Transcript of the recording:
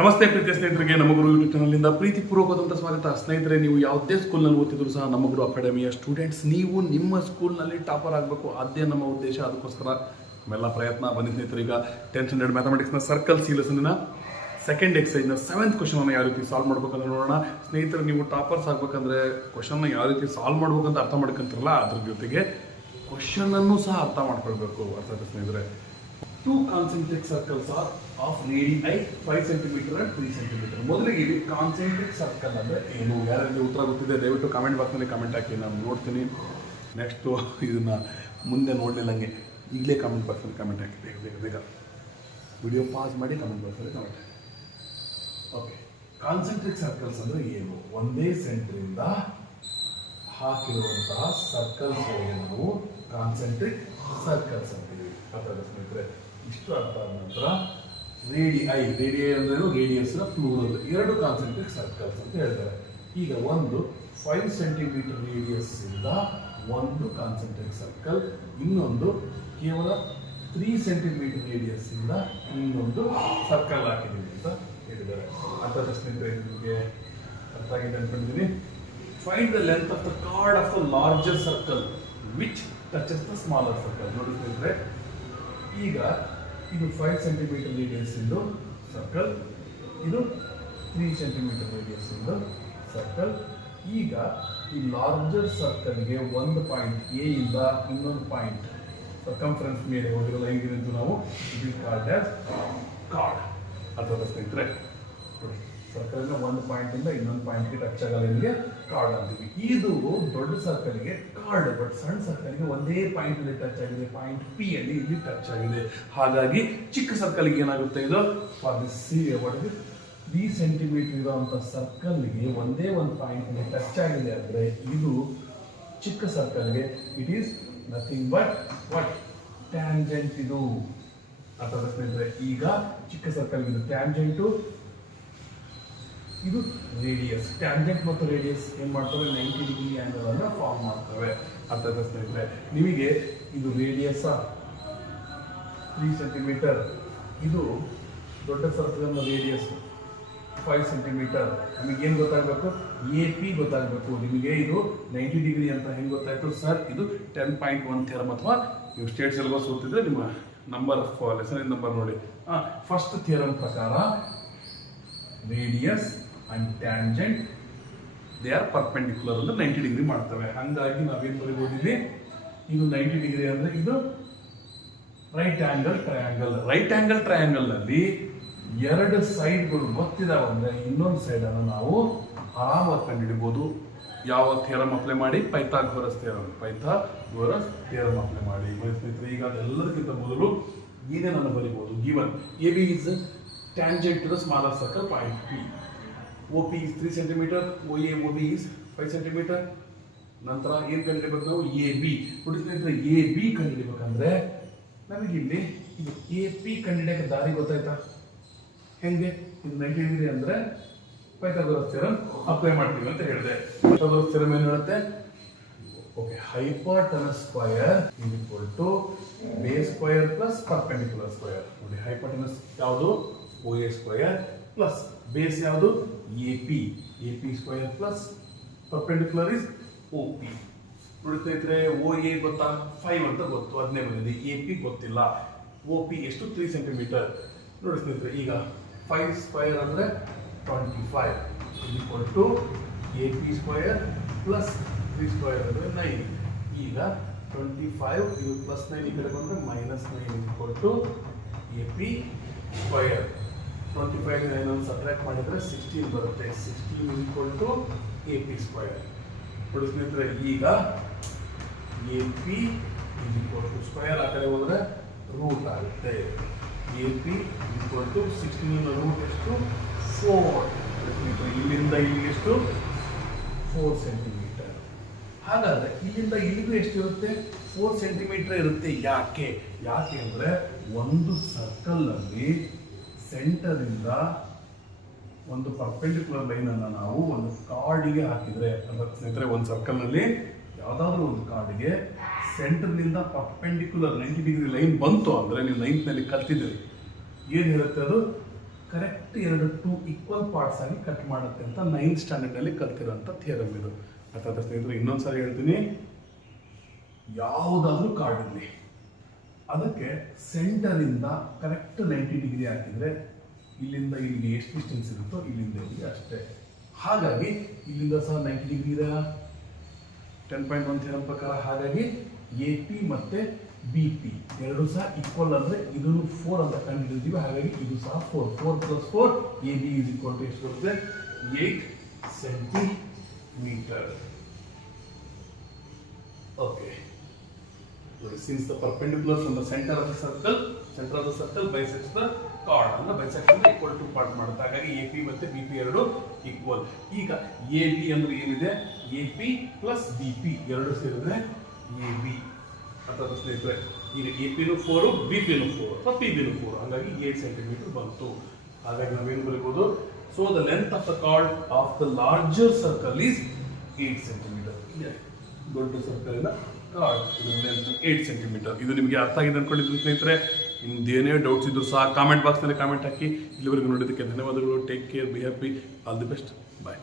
ನಮಸ್ತೆ ಪ್ರೀತಿಯ ಸ್ನೇಹಿತರಿಗೆ ನಮ್ಮ ಗುರು ಯೂಟ್ಯೂಬ್ ಚಾನಲ್ನಿಂದ ಪ್ರೀತಿಪೂರ್ವಕವಾದಂಥ ಸ್ವಾಗತ. ಸ್ನೇಹಿತರೆ, ನೀವು ಯಾವುದೇ ಸ್ಕೂಲ್ನಲ್ಲಿ ಓದ್ತಿದ್ರು ಸಹ ನಮ್ಮ ಗುರು ಅಕಾಡೆಮಿಯ ಸ್ಟೂಡೆಂಟ್ಸ್ ನೀವು ನಿಮ್ಮ ಸ್ಕೂಲ್ನಲ್ಲಿ ಟಾಪರ್ ಆಗಬೇಕು, ಅದೇ ನಮ್ಮ ಉದ್ದೇಶ. ಅದಕ್ಕೋಸ್ಕರ ನಮ್ಮೆಲ್ಲ ಪ್ರಯತ್ನ. ಬನ್ನಿ ಸ್ನೇಹಿತರೆ, ಈಗ 10th ಸ್ಟ್ಯಾಂಡರ್ಡ್ ಮ್ಯಾಥಮೆಟಿಕ್ಸ್ನ ಸರ್ಕಲ್ ಸಿ ಲೆಸನ್ನ ಸೆಕೆಂಡ್ ಎಕ್ಸೈಜ್ನ 7th ಕ್ವಶನನ್ನು ಯಾವ ರೀತಿ ಸಾಲ್ವ್ ಮಾಡ್ಬೇಕಂತ ನೋಡೋಣ. ಸ್ನೇಹಿತರೆ, ನೀವು ಟಾಪರ್ಸ್ ಆಗಬೇಕಂದ್ರೆ ಕ್ವಶನ್ನ ಯಾವ ರೀತಿ ಸಾಲ್ವ್ ಮಾಡ್ಬೇಕಂತ ಅರ್ಥ ಮಾಡ್ಕೊಂತಾರಲ್ಲ, ಅದ್ರ ಜೊತೆಗೆ ಕ್ವಶನನ್ನು ಸಹ ಅರ್ಥ ಮಾಡ್ಕೊಳ್ಬೇಕು. ಅರ್ಥ ಆಯ್ತು ಸ್ನೇಹಿತರೆ? Two concentric circles are of radii 5 cm and 3 cm. ಮೊದಲಿಗೆ ಇಲ್ಲಿ ಕಾನ್ಸೆಂಟ್ರಿಕ್ ಸರ್ಕಲ್ ಅಂದರೆ ಏನು? ಯಾರಲ್ಲಿ ಉತ್ತರ ಗೊತ್ತಿದೆ ದಯವಿಟ್ಟು ಕಾಮೆಂಟ್ ಬಾಕ್ಸ್ನಲ್ಲಿ ಕಾಮೆಂಟ್ ಹಾಕಿ, ನಾನು ನೋಡ್ತೀನಿ. ನೆಕ್ಸ್ಟು ಇದನ್ನು ಮುಂದೆ ನೋಡಲಿಲ್ಲಂಗೆ ಈಗಲೇ ಕಾಮೆಂಟ್ ಬಾಕ್ಸಲ್ಲಿ ಕಾಮೆಂಟ್ ಹಾಕಿ, ಬೇಗ ಬೇಗ ಬೇಗ ವಿಡಿಯೋ ಪಾಸ್ ಮಾಡಿ ಕಾಮೆಂಟ್ ಬಾಕ್ಸಲ್ಲಿ ಕಾಮೆಂಟ್ ಹಾಕಿ. ಓಕೆ, ಕಾನ್ಸೆಂಟ್ರಿಕ್ ಸರ್ಕಲ್ಸ್ ಅಂದರೆ ಏನು? ಒಂದೇ ಸೆಂಟ್ರಿಂದ ಹಾಕಿರುವಂತಹ ಸರ್ಕಲ್ಸ್ಗಳಿಗೆ ನಾವು ಕಾನ್ಸೆಂಟ್ರಿಕ್ ಸರ್ಕಲ್ಸ್ ಅಂತೀವಿ. ಅರ್ಥ ಸ್ನೇಹಿತರೆ? ಇಷ್ಟು ಅರ್ಥ ಆದ ನಂತರ ರೇಡಿಐ ಅಂದ್ರೆ ರೇಡಿಯಸ್ನ ಪ್ಲೂರಲ್, ಎರಡು ಕಾನ್ಸೆಂಟ್ರಿಕ್ ಸರ್ಕಲ್ಸ್ ಅಂತ ಹೇಳ್ತಾರೆ. ಈಗ ಒಂದು 5 ಸೆಂಟಿಮೀಟರ್ ರೇಡಿಯಸ್ ಇಂದ ಒಂದು ಕಾನ್ಸೆಂಟ್ರಿಕ್ ಸರ್ಕಲ್, ಇನ್ನೊಂದು ಕೇವಲ 3 ಸೆಂಟಿಮೀಟರ್ ರೇಡಿಯಸ್ ಇಂದ ಇನ್ನೊಂದು ಸರ್ಕಲ್ ಹಾಕಿದ್ದೀವಿ ಅಂತ ಹೇಳಿದ್ದಾರೆ. ಅರ್ಥ ಸ್ನೇಹಿತರೆ? ನಿಮಗೆ ಅರ್ಥ ಆಗಿದೆ ಅನ್ಕೊಂಡಿದ್ದೀನಿ. Find the length of the chord of the larger circle which touches the smaller circle. ನೋಡಿ ಸ್ನೇಹಿತರೆ, ಈಗ ಇದು 5 ಸೆಂಟಿಮೀಟರ್ ರೇಡಿಯಸ್ ಇಂದು ಸರ್ಕಲ್, ಇದು 3 ಸೆಂಟಿಮೀಟರ್ ರೇಡಿಯಸ್ ಇಂದು ಸರ್ಕಲ್. ಈಗ ಈ ಲಾರ್ಜರ್ ಸರ್ಕಲ್ಗೆ ಒಂದು ಪಾಯಿಂಟ್ ಎ ಇಂದ ಇನ್ನೊಂದು ಪಾಯಿಂಟ್ ಸರ್ಕಂಫರೆನ್ಸ್ ಮೇಲೆ ಹೋಗಿರೋ ಲೈನ್ ಅಂತ ನಾವು ಇದು ಕಾರ್ಡ್ ಆಸ್ ಕಾರ್ಡ್. ಅಥವಾ ಸ್ನೇಹಿತರೆ, ಸರ್ಕಲ್ನ ಒಂದು ಪಾಯಿಂಟ್ ಇಂದ ಇನ್ನೊಂದು ಪಾಯಿಂಟ್ಗೆ ಟಚ್ ಆಗಲ್ಲ, ನಿಮಗೆ ಕಾರ್ಡ್ ಅಂತೀವಿ. ಇದು ದೊಡ್ಡ ಸರ್ಕಲ್ಗೆ ಕಾರ್ಡ್, ಬಟ್ ಸಣ್ಣ ಸರ್ಕಲ್ಗೆ ಒಂದೇ ಪಾಯಿಂಟ್ ಅಲ್ಲಿ ಟಚ್ ಆಗಿದೆ, ಪಾಯಿಂಟ್ ಪಿ ಅಲ್ಲಿ ಇಲ್ಲಿ ಟಚ್ ಆಗಿದೆ. ಹಾಗಾಗಿ ಚಿಕ್ಕ ಸರ್ಕಲ್ಗೆ ಏನಾಗುತ್ತೆ, ಇದು ಫಾರ್ ದಿಸ್ 3 ಸೆಂಟಿಮೀಟರ್ ಇರುವಂತ ಸರ್ಕಲ್ಗೆ ಒಂದೇ ಒಂದು ಪಾಯಿಂಟ್ ಅಲ್ಲಿ ಟಚ್ ಆಗಿದೆ ಅಂದ್ರೆ ಇದು ಚಿಕ್ಕ ಸರ್ಕಲ್ಗೆ it is nothing but what? Tangent. ಇದು ಅಥವಾ ಸ್ನೇಹಿತರೆ, ಈಗ ಚಿಕ್ಕ ಸರ್ಕಲ್ಗೆ ಇದು ಟ್ಯಾಂಜೆಂಟು, ಇದು ರೇಡಿಯಸ್. ಟ್ಯಾಂಜೆಂಟ್ ಮತ್ತು ರೇಡಿಯಸ್ ಏನ್ ಮಾಡ್ತವೆ? 90 ಡಿಗ್ರಿ ಆಂಗಲ್ ಅನ್ನು ಫಾರ್ಮ್ ಮಾಡ್ತವೆ. ಅರ್ಥ ಸ್ನೇಹಿತರೆ? ನಿಮಗೆ ಇದು ರೇಡಿಯಸ್ 3 ಸೆಂಟಿಮೀಟರ್, ಇದು ದೊಡ್ಡ ಸರ್ಕಲ್ ರೇಡಿಯಸ್ 5 ಸೆಂಟಿಮೀಟರ್. ನಮಗೆ ಏನು ಗೊತ್ತಾಗಬೇಕು? ಎ ಪಿ ಗೊತ್ತಾಗಬೇಕು. ನಿಮಗೆ ಇದು 90 ಡಿಗ್ರಿ ಅಂತ ಹೆಂಗೆ ಗೊತ್ತಾಯ್ತು ಸರ್? ಇದು 10.1 ಥಿಯರಮ್, ಅಥವಾ ನೀವು ಸ್ಟೇಟ್ ಸಿಲೆಬಸ್ ಓದ್ತಿದ್ರೆ ನಿಮ್ಮ ನಂಬರ್ ಆಫ್ ಲೆಸನ್ ನಂಬರ್ ನೋಡಿ. ಫಸ್ಟ್ ಥಿಯರಮ್ ಪ್ರಕಾರ radius and tangent they are perpendicular ಅಂದ್ರೆ 90 ಡಿಗ್ರಿ ಮಾಡ್ತವೆ. ಹಂಗಾಗಿ ನಾವೇನು ಬರೀಬೋದಿಲ್ಲಿ? ಇದು 90 ಡಿಗ್ರಿ ಅಂದ್ರೆ ಇದು right angle triangle. Right angle triangle ನಲ್ಲಿ ಎರಡು ಸೈಡ್ಗಳು ಗೊತ್ತಿದಾವೆ ಅಂದ್ರೆ ಇನ್ನೊಂದು ಸೈಡ್ ಅನ್ನು ನಾವು ಆರಾಮಾಗಿ ಕಂಡುಹಿಡಿಬಹುದು. ಯಾವ ಥಿಯರಮ್ ಅಪ್ಲೈ ಮಾಡಿ? Pythagoras theorem. Pythagoras theorem apply ಮಾಡಿ. ಸ್ನೇಹಿತರೆ, ಈಗ ಅದೆಲ್ಲದಕ್ಕಿಂತ ಮೊದಲು ಏನೇನನ್ನು ಬರೀಬಹುದು? Given A B is tangent to the smaller circle point P. OP is 3 cm, OA OB is 5 cm. ನಂತರ ಏನು ಕಂಡುಹಿಡಿಬೇಕು ನಾವು? AB. ನೋಡಿ ಸ್ನೇಹಿತರೆ, AB ಕಂಡುಹಿಡಿಬೇಕಂದ್ರೆ ನಮಗೆ ಇಲ್ಲಿ ಇದು AP ಕಂಡುಹಿಡಿಯಕ್ಕೆ ದಾರಿ ಗೊತ್ತಾಯ್ತಾ? ಹೆಂಗೆ? ಇದು 90 ಡಿಗ್ರಿ ಅಂದ್ರೆ ಪೈಥಾಗೋರಸ್ ಥಿಯರಮ್ ಅಪ್ಲೈ ಮಾಡ್ತೀವಿ ಅಂತ ಹೇಳಿದೆ. ಪೈಥಾಗೋರಸ್ ಥಿಯರಮ್ ಏನು ಹೇಳುತ್ತೆ? Okay, hypotenuse square is equal to base square plus perpendicular square. ನೋಡಿ, ಹೈಪೋಟೆನಸ್ ಯಾವುದು? OA ಸ್ಕ್ವೇರ್ ಪ್ಲಸ್ ಬೇಸ್ ಯಾವುದು? AP. AP square plus perpendicular is OP. ನೋಡಿ ಸ್ನೇಹಿತರೆ, OA ಗೊತ್ತಾ? 5 ಅಂತ ಗೊತ್ತು, ಅದನ್ನೇ ಬಂದಿದೆ. AP ಗೊತ್ತಿಲ್ಲ. OP ಎಷ್ಟು? 3 ಸೆಂಟಿಮೀಟರ್. ನೋಡಿ ಸ್ನೇಹಿತರೆ, ಈಗ 5 ಸ್ಕ್ವೇರ್ ಅಂದ್ರೆ 25 equal to AP square plus 3 square ಅಂದ್ರೆ 9. ಈಗ 25 ಇದು ಪ್ಲಸ್ 9 ಈ ಕಡೆ ಬಂದ್ರೆ -9 equal to AP square. 25 9 subtract ಮಾಡಿದ್ರೆ 16 ಬರುತ್ತೆ. 16 ಈಕ್ವಲ್ ಟು AP ಸ್ಕ್ವೇರ್. ನೋಡಿ ಸ್ನೇಹಿತರೆ, ಈಗ AP ಈಕ್ವಲ್ ಟು ಸ್ಕ್ವೇರ್ ಆ ಕಡೆ ಹೋದ್ರೆ ರೂಟ್ ಆಗುತ್ತೆ. AP ಈಕ್ವಲ್ ಟು 16 ರೂಟ್ ಎಷ್ಟು? 4. ಇಲ್ಲಿಂದ ಇಲ್ಲಿ ಎಷ್ಟು? 4 ಸೆಂಟಿಮೀಟರ್. ಹಾಗಾದ್ರೆ ಇಲ್ಲಿಂದ ಇಲ್ಲಿಗೂ ಎಷ್ಟಿರುತ್ತೆ? 4 ಸೆಂಟಿಮೀಟರ್ ಇರುತ್ತೆ. ಯಾಕೆ ಅಂದ್ರೆ ಒಂದು ಸರ್ಕಲ್ ಅಲ್ಲಿ ಸೆಂಟರ್ ಇಂದ ಒಂದು ಪರ್ಪೆಂಡಿಕ್ಯುಲರ್ ಲೈನ್ ಅನ್ನ ನಾವು ಒಂದು ಕಾರ್ಡಿಗೆ ಹಾಕಿದ್ರೆ, ಸ್ನೇಹಿತರೆ, ಒಂದು ಸರ್ಕಲ್ ನಲ್ಲಿ ಯಾವ್ದಾದ್ರು ಒಂದು ಕಾರ್ಡಿಗೆ ಸೆಂಟರ್ ನಿಂದ ಪರ್ಪೆಂಡಿಕ್ಯುಲರ್ 90 ಡಿಗ್ರಿ ಲೈನ್ ಬಂತು ಅಂದ್ರೆ ನೀವು 9th ನಲ್ಲಿ ಕಲ್ತಿದ್ದೀರಿ. ಏನು ಹೇಳುತ್ತೆ ಅದು? ಕರೆಕ್ಟ್ ಎರಡು ಟೂ ಈಕ್ವಲ್ ಪಾರ್ಟ್ಸ್ ಆಗಿ ಕಟ್ ಮಾಡುತ್ತೆ ಅಂತ 9th ಸ್ಟ್ಯಾಂಡರ್ಡ್ನಲ್ಲಿ ಕಲ್ತಿರೋಂಥ ಥಿಯರಮ್ ಇದು. ಅರ್ಥಾತ್ ಸ್ನೇಹಿತರೆ ಇನ್ನೊಂದ್ಸರಿ ಹೇಳ್ತೀನಿ, ಯಾವುದಾದ್ರೂ ಕಾರ್ಡ್ ಇರಲಿ ಅದಕ್ಕೆ ಸೆಂಟರಿಂದ ಕರೆಕ್ಟ್ 90 ಡಿಗ್ರಿ ಹಾಕಿದ್ರೆ ಇಲ್ಲಿಂದ ಇಲ್ಲಿಗೆ ಎಷ್ಟು ಡಿಸ್ಟೆನ್ಸ್ ಇರುತ್ತೋ ಇಲ್ಲಿಂದ ಇಲ್ಲಿಗೆ ಅಷ್ಟೇ. ಹಾಗಾಗಿ ಇಲ್ಲಿಂದ ಸಹ 90 ಡಿಗ್ರಿ ಇದೆ 10.1 ಥಿಯರಮ್ ಪ್ರಕಾರ. ಹಾಗಾಗಿ ಎ ಪಿ ಮತ್ತು ಬಿ ಪಿ ಎರಡು ಸಹ ಈಕ್ವಲ್ ಅಂದರೆ ಇದನ್ನು 4 ಅಂತ ಕಂಡುಹಿಡಿದೀವಿ. ಹಾಗಾಗಿ ಇದು ಸಹ 4 + 4 A B is equal to ಎಷ್ಟು ಬರುತ್ತೆ 8 centimetre. Okay, since the perpendicular from the center of the circle bisects the chord ಅಂದ್ರೆ ಬೈಸೆಕ್ಷನ್ ಈಕ್ವಲ್ ಟು ಪಾರ್ಟ್ ಮಾಡುತ್ತೆ. ಹಾಗಾಗಿ ಎ ಪಿ ಮತ್ತು ಬಿ ಪಿ ಎರಡು ಈಕ್ವಲ್. ಈಗ ಎ ಬಿ ಅಂದ್ರೆ ಏನಿದೆ, A P plus B P ಎರಡು ಸೇರಿದ್ರೆ ಎ ಬಿ. ಅಥವಾ ಸ್ನೇಹಿತರೆ ಈಗ ಎ ಪಿನೂ 4 ಬಿ ಪಿನೂ 4 ಅಥವಾ ಪಿ ಬಿನೂ 4, ಹಾಗಾಗಿ 8 ಸೆಂಟಿಮೀಟರ್ ಬಂತು. ಹಾಗಾಗಿ ನಾವೇನು ಬರೀಬಹುದು, so the length of the chord of the larger circle is 8 centimetre. ದೊಡ್ಡ ಸರ್ಕಲಿನ ಕಾರ್ಡ್ ಲೆಂತ್ 8 ಸೆಂಟಿಮೀಟರ್. ಇದು ನಿಮಗೆ ಅರ್ಥ ಆಗಿದೆ ಅನ್ಕೊಂಡಿದ್ದೀನಿ ಸ್ನೇಹಿತರೆ. ನಿಮ್ದೇನೇ ಡೌಟ್ಸ್ ಇದ್ರು ಸಹ ಕಾಮೆಂಟ್ ಬಾಕ್ಸ್ನಲ್ಲಿ ಕಾಮೆಂಟ್ ಹಾಕಿ. ಇಲ್ಲಿವರೆಗೂ ನೋಡಿದ್ದಕ್ಕೆ ಧನ್ಯವಾದಗಳು. Take care, be happy, all the best, bye.